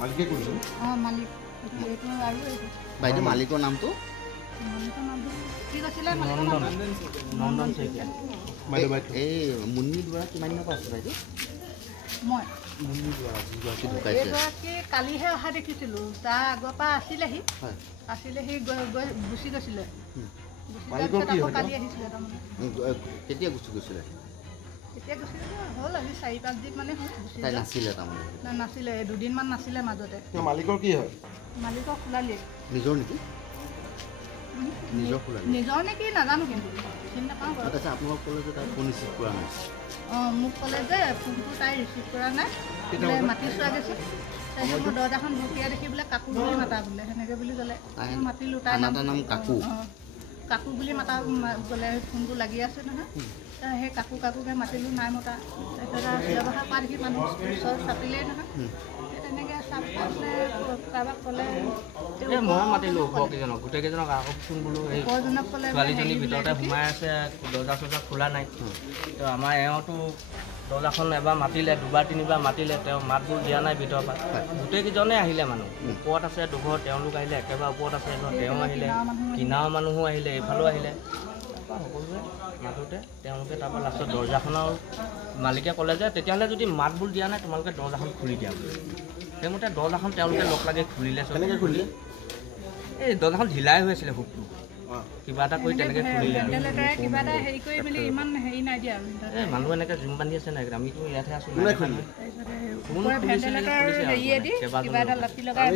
মালিকে কৰিছে মালিক এইটো আৰু এইটো বাইদেউ মালিকৰ নামটো মালিকৰ নামটো কি কৈছিলে নন্দন শইকীয়া বাইদেউ বাইদেউ এই মুন্নি দুৱা কিমান দিনৰ পৰা আছে বাইদেউ মই মুন্নি দুৱা যিগৰাকী ঢুকাইছে এইগৰাকী কালিহে অহা দেখিছিলোঁ তাৰ আগৰ পৰা আছিলেহি হয় গৈ গুচি গৈছিলে মালিকৰ কি হয় কালি আহিছিলে তাৰমানে কেতিয়া গুচি গৈছিলে এতিয়া গুচি গ'লে হ'ল আজি 4-5 দিন মানে হ'ল তাই নাছিলে তাৰমানে নাছিলে দুদিনমান নাছিলে মাজতে মালিকৰ কি হয় মালিকৰ খোলালিয়ে নিজৰ নেকি নিজৰ খোলালি নিজৰ নে কি নাজানো কিন্তু চিনি নাপাওঁ বাৰু তাৰপিছত আপোনালোক ক'লে যে তাই ফোন ৰিচিভ কৰা নাই মোক ক'লে যে ফোনটো তাই ৰিচিভ কৰা নাই বোলে মাতি চোৱা গৈছে তাৰপিছত মোৰ দৰ্জাখন ভুকিয়াই দেখি বোলে কাকু বুলি মাতা বোলে সেনেকৈ বুলি ক'লে মাতিলোঁ তাইৰ নাম কাকু কাকু বুলি মাতা গ'লে ফোনটো লাগি আছে নহয় সেই কাকুকে মাতিলোঁ নাই মতা তাৰপিছত আৰু ব্যৱহাৰ কৰা দেখি মানুহ ওচৰত চাপিলেই নহয় তেনেকৈ চাপ পাইছিলে কাৰোবাক ক'লে মই মাতিলোঁ ওপৰকেইজনক গোটেইকেইজনক আকৌ ফোন বোলো এই ওপৰজনক ক'লে ছোৱালীজনীৰ ভিতৰতে সোমাই আছে দৰ্জা চৰ্জা খোলা নাই তো আমাৰ এওঁতো দৰ্জাখন এবাৰ মাতিলে দুবাৰ তিনিবাৰ মাতিলে তেওঁ মাতবোৰ দিয়া নাই ভিতৰৰ পৰা গোটেইকেইজনে আহিলে মানুহ ওপৰত আছে দুঘৰ তেওঁলোক আহিলে একেবাৰে ওপৰত আছে এঘৰ তেওঁ আহিলে কিনাৰৰ মানুহো আহিলে এইফালেও আহিলে তাৰপৰা সকলোৱে মাতোতে তেওঁলোকে তাৰপৰা লাষ্টত দৰ্জাখনৰ মালিকে ক'লে যে তেতিয়াহ'লে যদি মাতবোৰ দিয়া নাই তোমালোকে দৰ্জাখন খুলি দিয়া সেইমতে দৰ্জাখন তেওঁলোকে লগ লাগি খুলিলে কেনেকৈ খুলিলে এই দৰ্জাখন ঢিলাই হৈ আছিলে হুকটো কিবা এটা কৰি তেনেকৈ খুলিলে কিবা এটা হেৰি কৰি মেলি ইমান হেৰি নাই দিয়া এই মানুহ এনেকৈ জুম বান্ধি আছে নাই আমিতো ইয়াতহে আছোঁ হেৰিয়েদি কিবা এটা লাঠি লগাই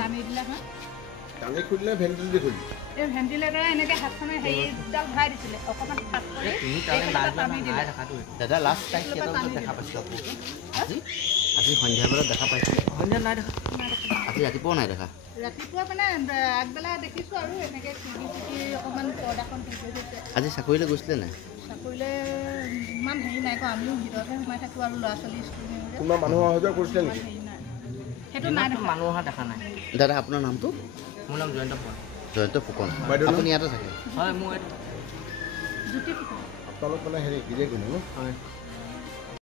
টানি দিলে হয় টানি খুলিলে ভেণ্টিলেটৰ খুলিলে এই ভেণ্টিলেটৰ এনেকৈ হাতখনে হেৰিডাল ভৰাই দিছিলে অকণমান হাত কৰি দাদা লাষ্ট টাইম কেইটা বজাত দেখা পাইছিল আজি আজি সন্ধিয়াবেলা দেখা পাইছিল সন্ধিয়া নাই দেখা আজি ৰাতিপুৱাও নাই দেখা ৰাতিপুৱা মানে আগবেলা দেখিছোঁ আৰু এনেকৈ টিভি অকণমান পৰ্দাখন টিভি হৈছে আজি চাকৰিলৈ গৈছিলে নাই চাকৰিলৈ ইমান হেৰি নাই কোৱা আমিও ভিতৰতহে সোমাই থাকোঁ আৰু ল'ৰা ছোৱালী স্কুল কোনোবা মানুহ অহা যোৱা কৰিছিলে নেকি হেৰি নাই সেইটো নাই মানুহ অহা দেখা নাই দাদা আপোনাৰ নামটো মোৰ নাম জয়ন্ত ফুকন জয়ন্ত ফুকন আপুনি ইয়াতে থাকে হয় মোৰ জ্যোতি ফুকন আপোনালোক মানে হেৰি গিৰিয়েক ন হয়